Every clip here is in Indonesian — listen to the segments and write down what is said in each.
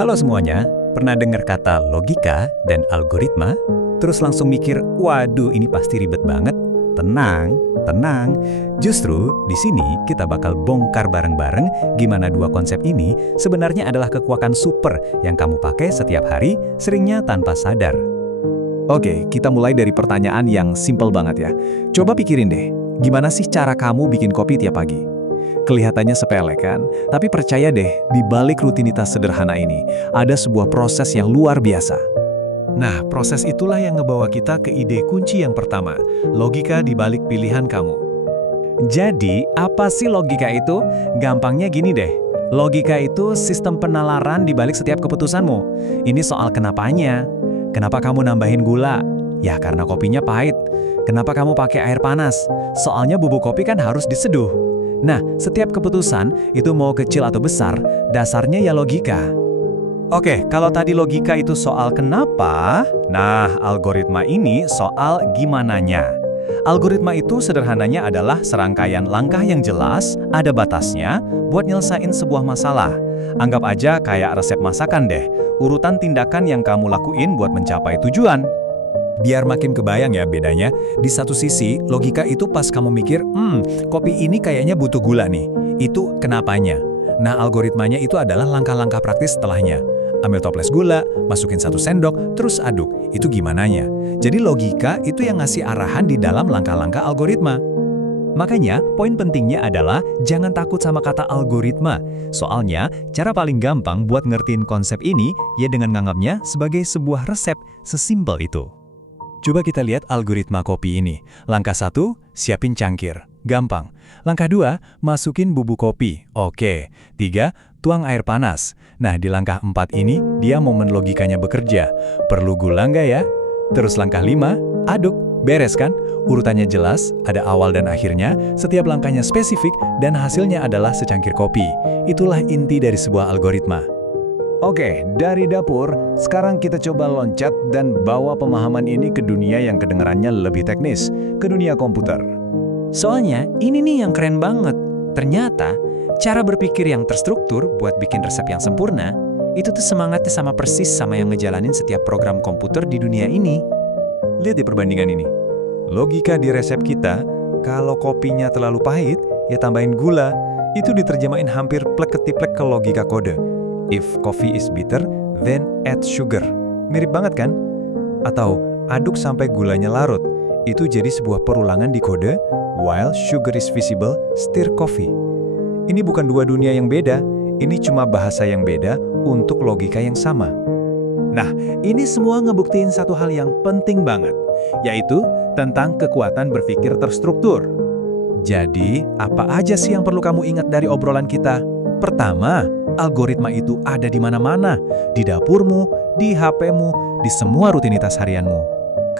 Halo semuanya, pernah dengar kata logika dan algoritma? Terus langsung mikir, waduh ini pasti ribet banget. Tenang, tenang. Justru di sini kita bakal bongkar bareng-bareng gimana dua konsep ini sebenarnya adalah kekuatan super yang kamu pakai setiap hari, seringnya tanpa sadar. Oke, kita mulai dari pertanyaan yang simpel banget ya. Coba pikirin deh, gimana sih cara kamu bikin kopi tiap pagi? Kelihatannya sepele kan? Tapi percaya deh, di balik rutinitas sederhana ini, ada sebuah proses yang luar biasa. Nah, proses itulah yang ngebawa kita ke ide kunci yang pertama, logika di balik pilihan kamu. Jadi, apa sih logika itu? Gampangnya gini deh. Logika itu sistem penalaran di balik setiap keputusanmu. Ini soal kenapanya. Kenapa kamu nambahin gula? Ya karena kopinya pahit. Kenapa kamu pakai air panas? Soalnya bubuk kopi kan harus diseduh. Nah, setiap keputusan, itu mau kecil atau besar, dasarnya ya logika. Oke, kalau tadi logika itu soal kenapa, nah algoritma ini soal gimananya. Algoritma itu sederhananya adalah serangkaian langkah yang jelas, ada batasnya, buat nyelesain sebuah masalah. Anggap aja kayak resep masakan deh, urutan tindakan yang kamu lakuin buat mencapai tujuan. Biar makin kebayang ya bedanya, di satu sisi logika itu pas kamu mikir, kopi ini kayaknya butuh gula nih, itu kenapanya. Nah algoritmanya itu adalah langkah-langkah praktis setelahnya. Ambil toples gula, masukin 1 sendok, terus aduk, itu gimananya. Jadi logika itu yang ngasih arahan di dalam langkah-langkah algoritma. Makanya, poin pentingnya adalah jangan takut sama kata algoritma. Soalnya, cara paling gampang buat ngertiin konsep ini ya dengan nganggapnya sebagai sebuah resep sesimpel itu. Coba kita lihat algoritma kopi ini. Langkah 1, siapin cangkir. Gampang. Langkah 2, masukin bubuk kopi. Oke. 3, tuang air panas. Nah, di langkah 4 ini, dia momen logikanya bekerja. Perlu gula nggak ya? Terus langkah 5, aduk. Beres kan? Urutannya jelas, ada awal dan akhirnya, setiap langkahnya spesifik, dan hasilnya adalah secangkir kopi. Itulah inti dari sebuah algoritma. Oke, dari dapur, sekarang kita coba loncat dan bawa pemahaman ini ke dunia yang kedengarannya lebih teknis, ke dunia komputer. Soalnya, ini nih yang keren banget. Ternyata, cara berpikir yang terstruktur buat bikin resep yang sempurna, itu tuh semangatnya sama persis sama yang ngejalanin setiap program komputer di dunia ini. Lihat di perbandingan ini. Logika di resep kita, kalau kopinya terlalu pahit, ya tambahin gula. Itu diterjemahin hampir plek-ketiplek ke logika kode. If coffee is bitter, then add sugar. Mirip banget kan? Atau aduk sampai gulanya larut. Itu jadi sebuah perulangan di kode, while sugar is visible, stir coffee. Ini bukan dua dunia yang beda, ini cuma bahasa yang beda untuk logika yang sama. Nah, ini semua ngebuktiin satu hal yang penting banget, yaitu tentang kekuatan berpikir terstruktur. Jadi, apa aja sih yang perlu kamu ingat dari obrolan kita? Pertama, algoritma itu ada di mana-mana, di dapurmu, di HP-mu, di semua rutinitas harianmu.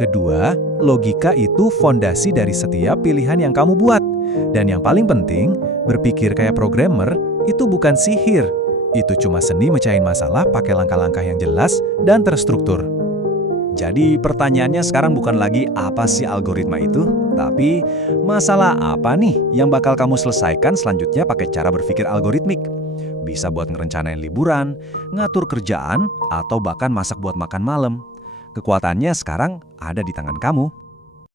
Kedua, logika itu fondasi dari setiap pilihan yang kamu buat. Dan yang paling penting, berpikir kayak programmer itu bukan sihir. Itu cuma seni mecahin masalah pakai langkah-langkah yang jelas dan terstruktur. Jadi pertanyaannya sekarang bukan lagi apa sih algoritma itu, tapi masalah apa nih yang bakal kamu selesaikan selanjutnya pakai cara berpikir algoritmik. Bisa buat ngerencanain liburan, ngatur kerjaan, atau bahkan masak buat makan malam. Kekuatannya sekarang ada di tangan kamu.